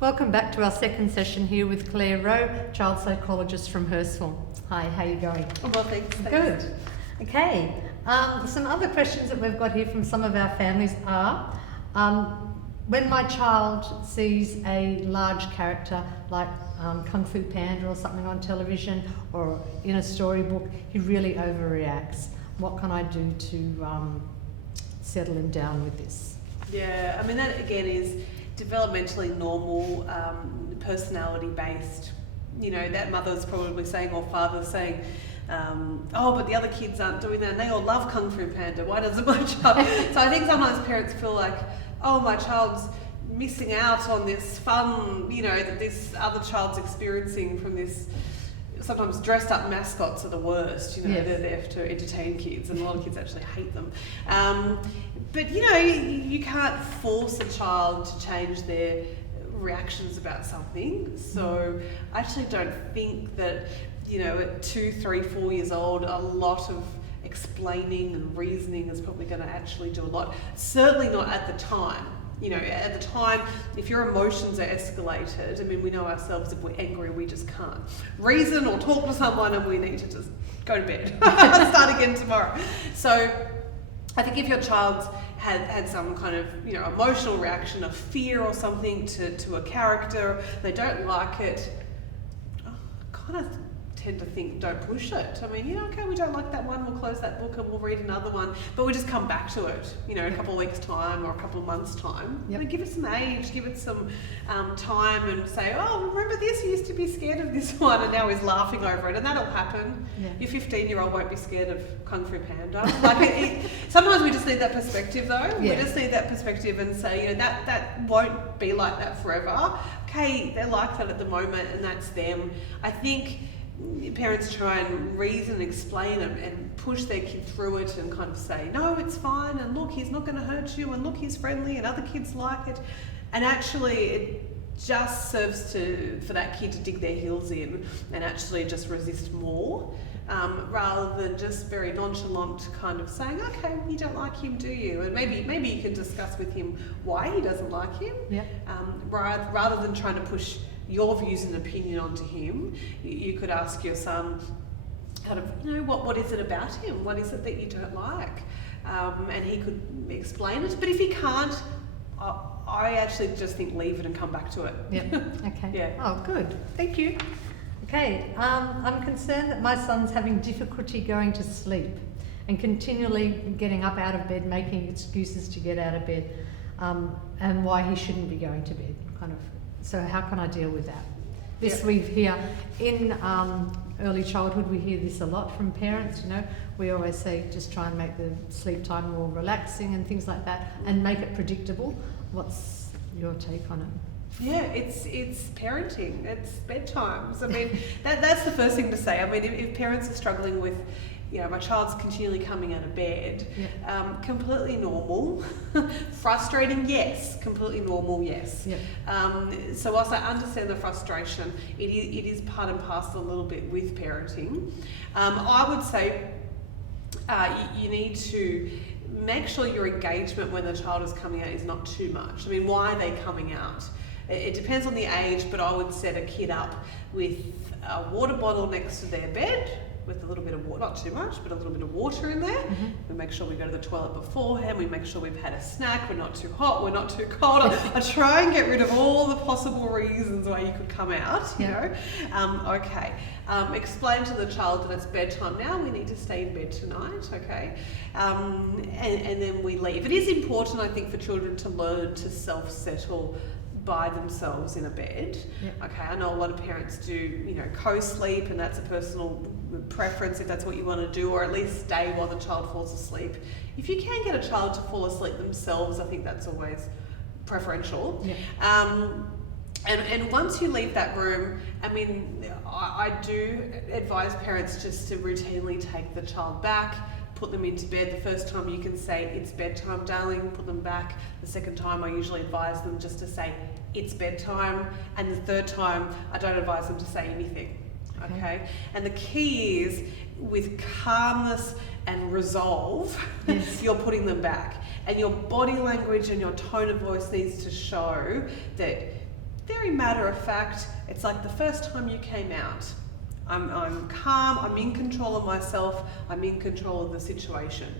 Welcome back to our second session here with Claire Rowe, child psychologist from Hurstville. Hi, how are you going? Well, thanks. Good. Okay, some other questions that we've got here from some of our families are, when my child sees a large character like Kung Fu Panda or something on television or in a storybook, he really overreacts. What can I do to settle him down with this? Yeah, I mean, that again is developmentally normal, personality based. You know, that mother's probably saying, or father's saying, oh, but the other kids aren't doing that and they all love Kung Fu Panda, why doesn't my child? So I think sometimes parents feel like, oh, my child's missing out on this fun, you know, that this other child's experiencing from this. Sometimes dressed up mascots are the worst, you know, yes. They're there to entertain kids and a lot of kids actually hate them. But you know, you can't force a child to change their reactions about something. So I actually don't think that, you know, at 2, 3, 4 years old, a lot of explaining and reasoning is probably going to actually do a lot. Certainly not at the time. You know, at the time, if your emotions are escalated, I mean, we know ourselves, if we're angry, we just can't reason or talk to someone and we need to just go to bed, start again tomorrow. So I think if your child's had some kind of, you know, emotional reaction of fear or something to a character, they don't like it, I kind of tend to think, don't push it. I mean, you know, okay, we don't like that one, we'll close that book and we'll read another one, but we just come back to it, you know, in a couple of weeks' time or a couple of months' time. Yep. I mean, give it some age, give it some time and say, oh, remember this? You used to be scared of this one and now he's laughing over it, and that'll happen. Yeah. Your 15-year-old won't be scared of Kung Fu Panda. Like sometimes we just need that perspective though. Yeah. We just need that perspective and say, you know, that won't be like that forever. Okay, they're like that at the moment and that's them. I think parents try and reason and explain and push their kid through it and kind of say, no, it's fine, and look, he's not going to hurt you, and look, he's friendly, and other kids like it. And actually, it just serves for that kid to dig their heels in and actually just resist more, rather than just very nonchalant kind of saying, okay, you don't like him, do you? And maybe you can discuss with him why he doesn't like him, Yeah. rather than trying to push your views and opinion onto him. You could ask your son, kind of, you know, what is it about him? What is it that you don't like? And he could explain it. But if he can't, I actually just think leave it and come back to it. Yep. Okay. Yeah. Oh, good. Thank you. Okay. I'm concerned that my son's having difficulty going to sleep and continually getting up out of bed, making excuses to get out of bed, and why he shouldn't be going to bed, kind of. So how can I deal with that? This Yep. we hear in early childhood, we hear this a lot from parents, you know. We always say just try and make the sleep time more relaxing and things like that and make it predictable. What's your take on it? Yeah, it's parenting, it's bedtimes. I mean, that's the first thing to say. I mean, if parents are struggling with, you know, my child's continually coming out of bed, Yeah. Completely normal. Frustrating, yes. Completely normal, yes. Yeah. So whilst I understand the frustration, it is part and parcel a little bit with parenting. I would say you need to make sure your engagement when the child is coming out is not too much. I mean, why are they coming out? It depends on the age, but I would set a kid up with a water bottle next to their bed with a little bit of water, not too much, but a little bit of water in there. Mm-hmm. We make sure we go to the toilet beforehand. We make sure we've had a snack. We're not too hot. We're not too cold. I try and get rid of all the possible reasons why you could come out, you know. Okay. Explain to the child that it's bedtime now. We need to stay in bed tonight, okay? And then we leave. It is important, I think, for children to learn to self-settle by themselves in a bed. Yep. Okay, I know a lot of parents do, you know, co-sleep, and that's a personal preference if that's what you want to do, or at least stay while the child falls asleep. If you can get a child to fall asleep themselves, I think that's always preferential. Yep. And once you leave that room, I mean, I do advise parents just to routinely take the child back, put them into bed. The first time you can say, it's bedtime, darling, put them back. The second time I usually advise them just to say, it's bedtime. And the third time, I don't advise them to say anything, okay? And the key is, with calmness and resolve, Yes. you're putting them back. And your body language and your tone of voice needs to show that very matter of fact. It's like the first time you came out. I'm calm, I'm in control of myself, I'm in control of the situation.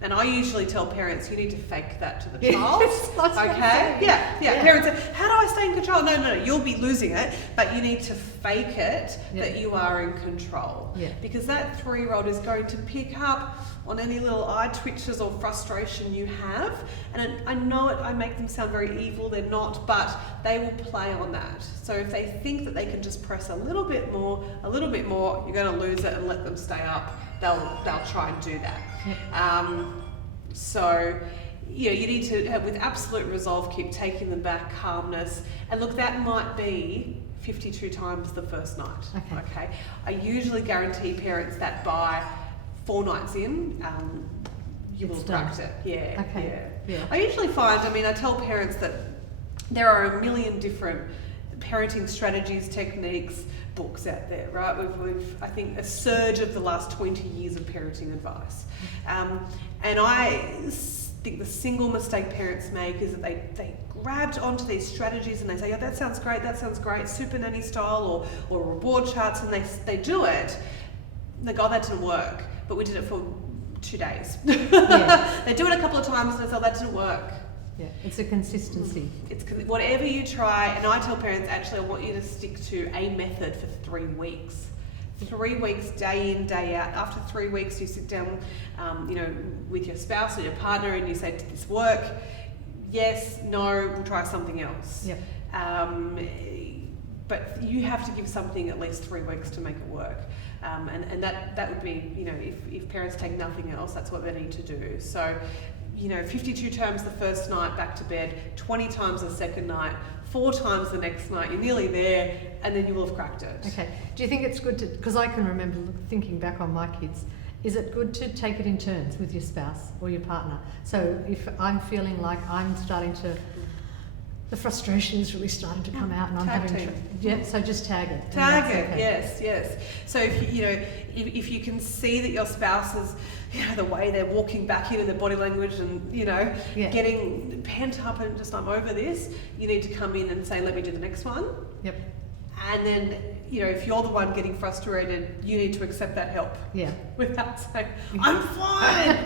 And I usually tell parents, you need to fake that to the child. Okay? Yeah. Parents say, how do I stay in control? No, you'll be losing it, but you need to fake it that you are in control. Yeah. Because that 3-year-old is going to pick up on any little eye twitches or frustration you have. And I know I make them sound very evil, they're not, but they will play on that. So if they think that they can just press a little bit more, you're going to lose it and let them stay up, they'll try and do that. So, you need to, with absolute resolve, keep taking them back, calmness. And look, that might be 52 times the first night. Okay. I usually guarantee parents that by 4 nights in, you will have cracked it. Yeah. I usually find, I tell parents that there are a million different parenting strategies, techniques, books out there, right? We've I think, a surge of the last 20 years of parenting advice. And I think the single mistake parents make is that they grabbed onto these strategies and they say, that sounds great, super nanny style or reward charts, and they do it. They go, that didn't work, but we did it for 2 days. They do it a couple of times and they say, that didn't work. Yeah, it's a consistency. It's whatever you try, and I tell parents, actually, I want you to stick to a method for 3 weeks. 3 weeks, day in, day out. After 3 weeks, you sit down, with your spouse or your partner, and you say, did this work? Yes, no, we'll try something else. Yep. But you have to give something at least 3 weeks to make it work. And that would be, if parents take nothing else, that's what they need to do. So, 52 times the first night back to bed, 20 times the second night, 4 times the next night, you're nearly there, and then you will have cracked it. Okay. Do you think it's good to, because I can remember thinking back on my kids, is it good to take it in turns with your spouse or your partner? So if I'm feeling like I'm starting to, the frustration is really starting to come out and I'm so just tag it. Tag it, okay. Yes. So if you can see that your spouse is, the way they're walking back into their body language and, getting pent up and just, I'm over this, you need to come in and say, let me do the next one. Yep. And then, if you're the one getting frustrated, you need to accept that help. Yeah. Without saying, I'm fine.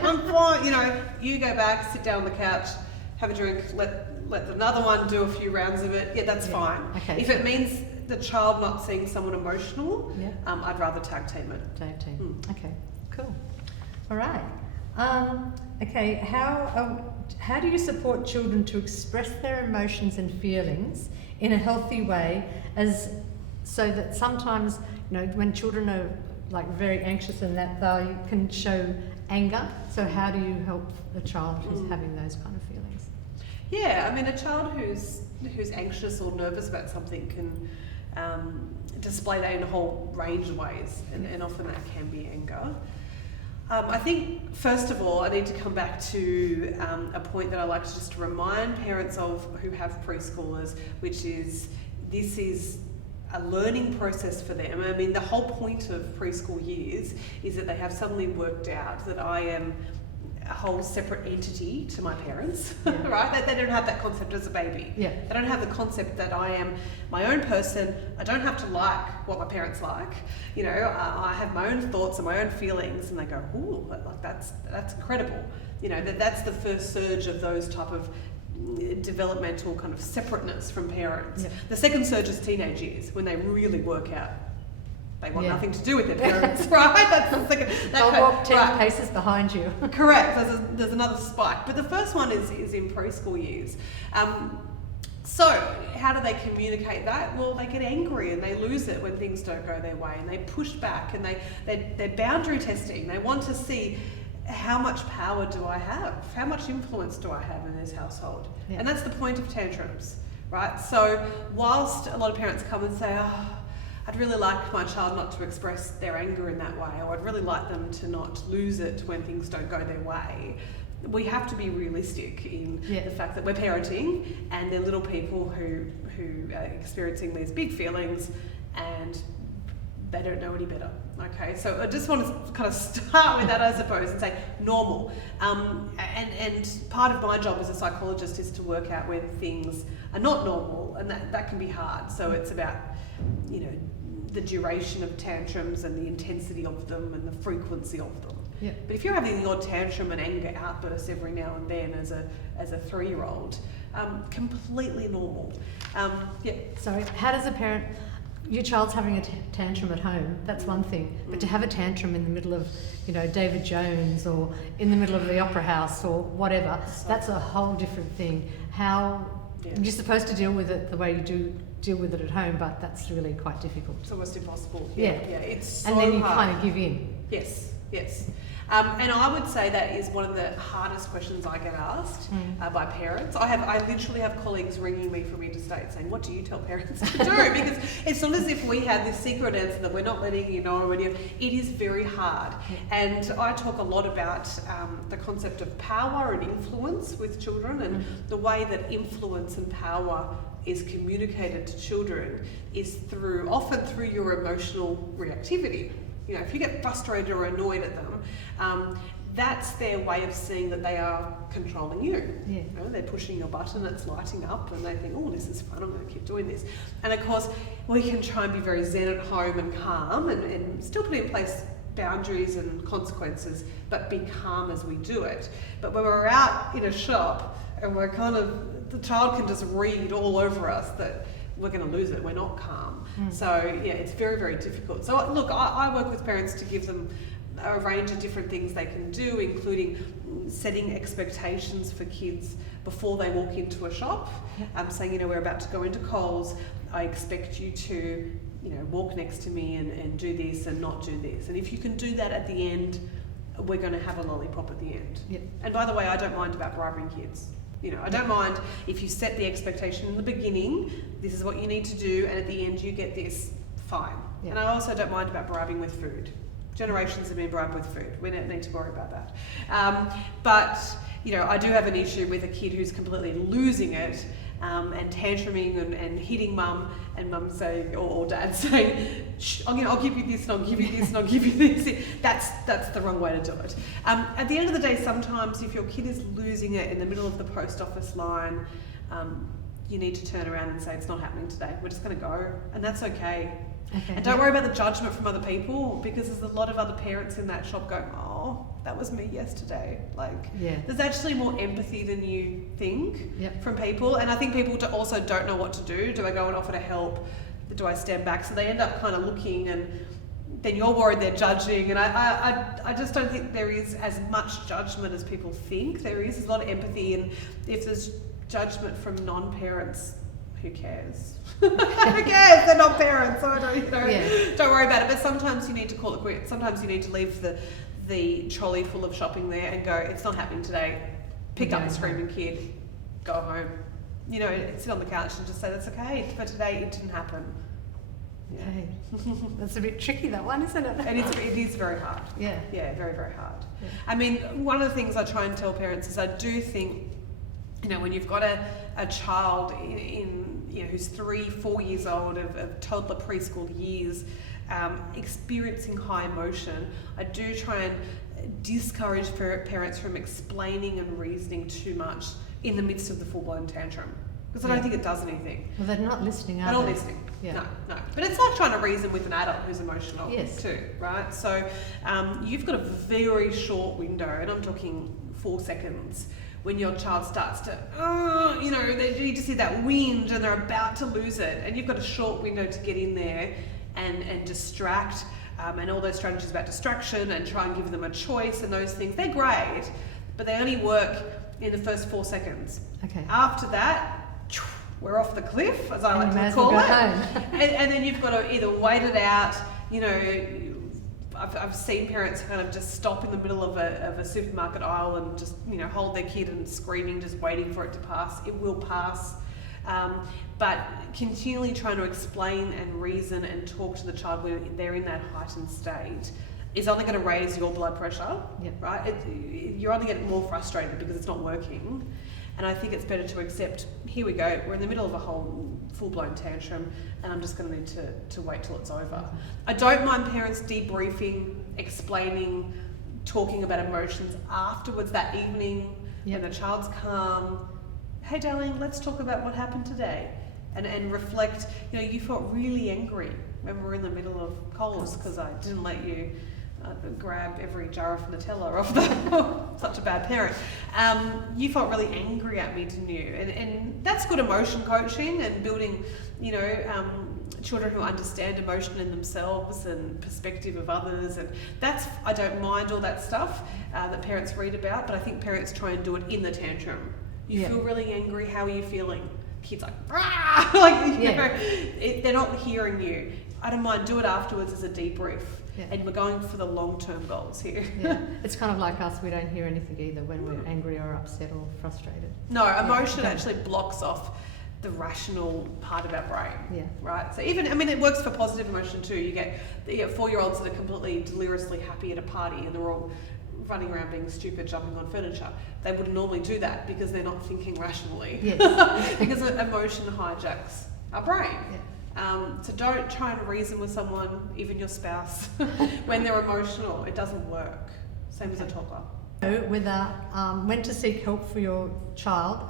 You go back, sit down on the couch, have a drink, let another one do a few rounds of it. Yeah, that's fine. Okay. If it means the child not seeing someone emotional, I'd rather tag team it. Tag team. Okay, cool. All right. Okay, how do you support children to express their emotions and feelings in a healthy way, so that sometimes, when children are like very anxious and that they can show anger. So how do you help the child who's having those kind of feelings? Yeah, a child who's anxious or nervous about something can display that in a whole range of ways, and often that can be anger. I think, first of all, I need to come back to a point that I like to just remind parents of who have preschoolers, which is this is a learning process for them. The whole point of preschool years is that they have suddenly worked out that I am a whole separate entity to my parents, right? They don't have that concept as a baby. Yeah. They don't have the concept that I am my own person. I don't have to like what my parents like. I have my own thoughts and my own feelings, and they go, ooh, that's incredible. That's the first surge of those type of developmental kind of separateness from parents. Yeah. The second surge is teenage years, when they really work out they want nothing to do with their parents, right? That's the second. They'll walk 10 paces behind you. Correct. There's another spike. But the first one is in preschool years. So how do they communicate that? Well, they get angry and they lose it when things don't go their way, and they push back, and they're boundary testing. They want to see, how much power do I have? How much influence do I have in this household? Yeah. And that's the point of tantrums, right? So whilst a lot of parents come and say, I'd really like my child not to express their anger in that way, or I'd really like them to not lose it when things don't go their way, we have to be realistic in the fact that we're parenting and they're little people who are experiencing these big feelings, and they don't know any better. Okay, so I just want to kind of start with that, I suppose, and say normal. And part of my job as a psychologist is to work out when things are not normal, and that can be hard. So it's about, you know, the duration of tantrums and the intensity of them and the frequency of them. Yeah. But if you're having the odd tantrum and anger outburst every now and then as a 3-year-old, completely normal. Yeah. Sorry, how does a parent, your child's having a tantrum at home, that's one thing, but to have a tantrum in the middle of, you know, David Jones or in the middle of the Opera House or whatever, that's a whole different thing. How you're supposed to deal with it the way you do deal with it at home, but that's really quite difficult. It's almost impossible. Yeah. It's so and then you hard. kind of give in. Yes. And I would say that is one of the hardest questions I get asked by parents. I literally have colleagues ringing me from interstate saying, what do you tell parents to do? Because it's not as if we have this secret answer that we're not letting you know already. It is very hard. And I talk a lot about the concept of power and influence with children, and the way that influence and power is communicated to children is often through your emotional reactivity. You know, if you get frustrated or annoyed at them, that's their way of seeing that they are controlling you. Yeah. You know, they're pushing your button, it's lighting up, and they think, oh, this is fun, I'm going to keep doing this. And of course, we can try and be very zen at home and calm and still put in place boundaries and consequences, but be calm as we do it. But when we're out in a shop and we're the child can just read all over us that we're going to lose it, we're not calm. So yeah, it's very, very difficult. So look, I work with parents to give them a range of different things they can do, including setting expectations for kids before they walk into a shop. Saying, you know, we're about to go into Coles, I expect you to, you know, walk next to me and do this and not do this. And if you can do that at the end, we're going to have a lollipop at the end. Yep. And by the way, I don't mind about bribing kids. You know, I don't mind if you set the expectation in the beginning, this is what you need to do, and at the end you get this, fine. Yeah. And I also don't mind about bribing with food. Generations have been bribed with food. We don't need to worry about that. But, you know, I do have an issue with a kid who's completely losing it and tantruming and hitting mum, and mum saying, or dad saying, shh, I'll give you this and I'll give you this and I'll give you this. That's the wrong way to do it. At the end of the day, sometimes if your kid is losing it in the middle of the post office line, you need to turn around and say, it's not happening today. We're just going to go. And that's okay. And don't worry about the judgment from other people, because there's a lot of other parents in that shop going, oh, that was me yesterday. There's actually more empathy than you think from people. And I think people also don't know what to do. Do I go and offer to help? Do I stand back? So they end up kind of looking, and then you're worried they're judging. And I just don't think there is as much judgment as people think there is. There's a lot of empathy, and if there's judgment from non-parents, who cares? Who cares? They're not parents, so don't worry about it. But sometimes you need to call it quits. Sometimes you need to leave the trolley full of shopping there and go, it's not happening today. Pick up the screaming kid, go home. You know, sit on the couch and just say, that's okay, for today it didn't happen. Yeah. Okay. That's a bit tricky, that one, isn't it? And it is very hard. Yeah, very, very hard. Yeah. I mean, one of the things I try and tell parents is I do think, you know, when you've got a child who's 3-4 years old of toddler preschool years, experiencing high emotion, I do try and discourage parents from explaining and reasoning too much in the midst of the full-blown tantrum, because I don't think it does anything. Well, they're not listening, are they? They're not listening. Yeah. No. But it's like trying to reason with an adult who's emotional too, right? So you've got a very short window, and I'm talking 4 seconds, when your child starts to, you just see that wind and they're about to lose it, and you've got a short window to get in there and distract, and all those strategies about distraction and try and give them a choice and those things, they're great, but they only work in the first 4 seconds. Okay. After that, we're off the cliff, as I like to call it. And then you've got to either wait it out, you know. I've seen parents kind of just stop in the middle of a supermarket aisle and just, you know, hold their kid and screaming, just waiting for it to pass. It will pass. But continually trying to explain and reason and talk to the child when they're in that heightened state is only going to raise your blood pressure, right? You're only getting more frustrated because it's not working. And I think it's better to accept, here we go, we're in the middle of a whole full-blown tantrum, and I'm just going to need to wait till it's over. I don't mind parents debriefing, explaining, talking about emotions afterwards that evening when the child's calm. Hey darling, let's talk about what happened today. And reflect, you felt really angry when we were in the middle of Coles because I didn't let you grab every jar of Nutella off the such a bad parent. You felt really angry at me, didn't you? And that's good emotion coaching and building, children who understand emotion in themselves and perspective of others. And I don't mind all that stuff that parents read about, but I think parents try and do it in the tantrum. You feel really angry, how are you feeling? Kids like, rah! They're not hearing you. I don't mind, do it afterwards as a debrief. And we're going for the long-term goals here. It's kind of like us, we don't hear anything either when we're angry or upset or frustrated. No, emotion actually blocks off the rational part of our brain, right? So it works for positive emotion too. You get 4-year-olds that are completely deliriously happy at a party and they're all running around being stupid, jumping on furniture. They wouldn't normally do that because they're not thinking rationally. Because emotion hijacks our brain. So don't try and reason with someone, even your spouse, when they're emotional. It doesn't work. Same as a toddler. Whether when to seek help for your child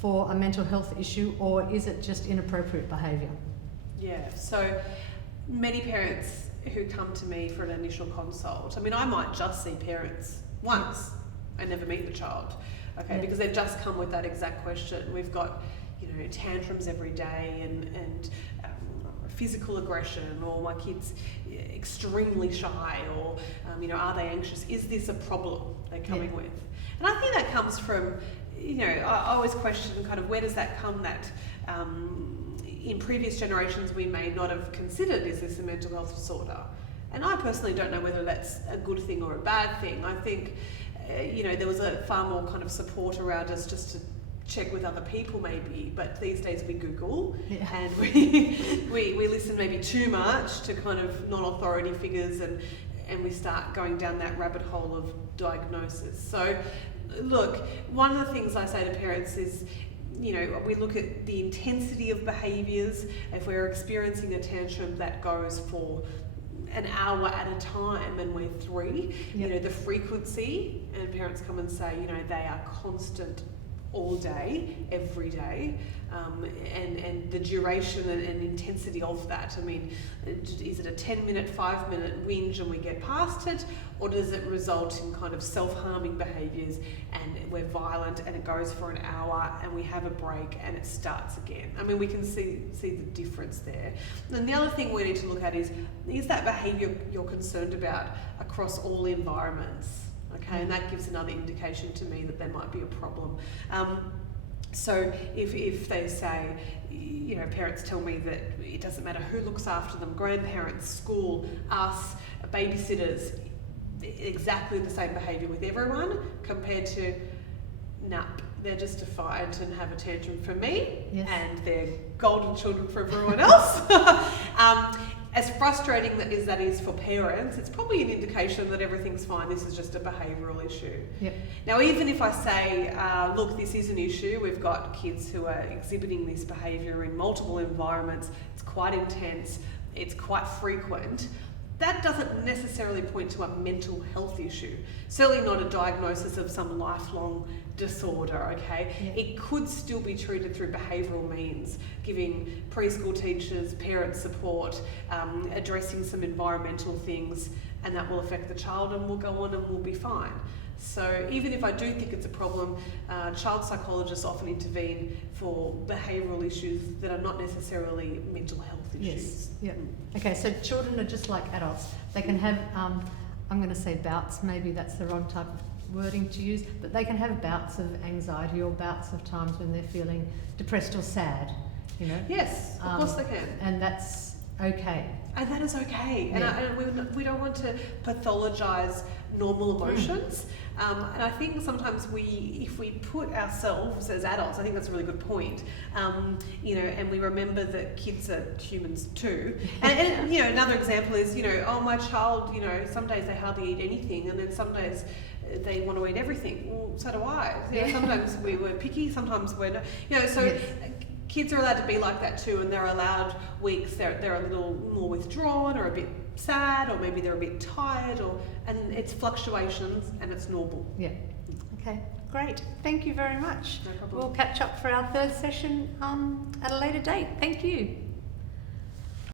for a mental health issue, or is it just inappropriate behaviour? So many parents who come to me for an initial consult, I might just see parents once and never meet the child, because they've just come with that exact question. We've got tantrums every day and physical aggression, or my kid's extremely shy, or are they anxious? Is this a problem they're coming with? And I think that comes from, I always question kind of where does that come that in previous generations we may not have considered, is this a mental health disorder? And I personally don't know whether that's a good thing or a bad thing. I think there was a far more kind of support around us just to check with other people maybe, but these days we Google and we listen maybe too much to kind of non-authority figures, and we start going down that rabbit hole of diagnosis. So look, one of the things I say to parents is, we look at the intensity of behaviours. If we're experiencing a tantrum that goes for an hour at a time and we're 3, the frequency, and parents come and say, they are constant all day, every day, and the duration and intensity of that. Is it a 10-minute, 5-minute whinge and we get past it, or does it result in kind of self-harming behaviours and we're violent and it goes for an hour and we have a break and it starts again? We can see the difference there. And the other thing we need to look at is that behaviour you're concerned about across all environments? And that gives another indication to me that there might be a problem. So if they say, parents tell me that it doesn't matter who looks after them, grandparents, school, us, babysitters, exactly the same behaviour with everyone, compared to, they're just defiant and have a tantrum for me, and they're golden children for everyone else. As frustrating that is for parents, it's probably an indication that everything's fine. This is just a behavioural issue. Now, even if I say, look, this is an issue, we've got kids who are exhibiting this behaviour in multiple environments, it's quite intense, it's quite frequent, that doesn't necessarily point to a mental health issue. Certainly not a diagnosis of some lifelong disorder, It could still be treated through behavioural means, giving preschool teachers, parent support, addressing some environmental things, and that will affect the child and we'll go on and we'll be fine. So even if I do think it's a problem, child psychologists often intervene for behavioural issues that are not necessarily mental health issues. Okay, so children are just like adults. They can have, I'm going to say bouts, maybe that's the wrong type of wording to use, but they can have bouts of anxiety or bouts of times when they're feeling depressed or sad, Yes, of course they can. And that's okay. And that is okay. And we don't want to pathologise normal emotions. And I think sometimes if we put ourselves as adults, I think that's a really good point, and we remember that kids are humans too. And another example is, my child, some days they hardly eat anything, and then some days they want to eat everything. Well, so do I. You know, Yeah. sometimes we're picky, sometimes we're not. You know, so Yes. kids are allowed to be like that too, and they're allowed weeks they're a little more withdrawn or a bit sad, or maybe they're a bit tired, and it's fluctuations and it's normal. Yeah. Okay, great. Thank you very much. No problem. We'll catch up for our third session at a later date. Thank you.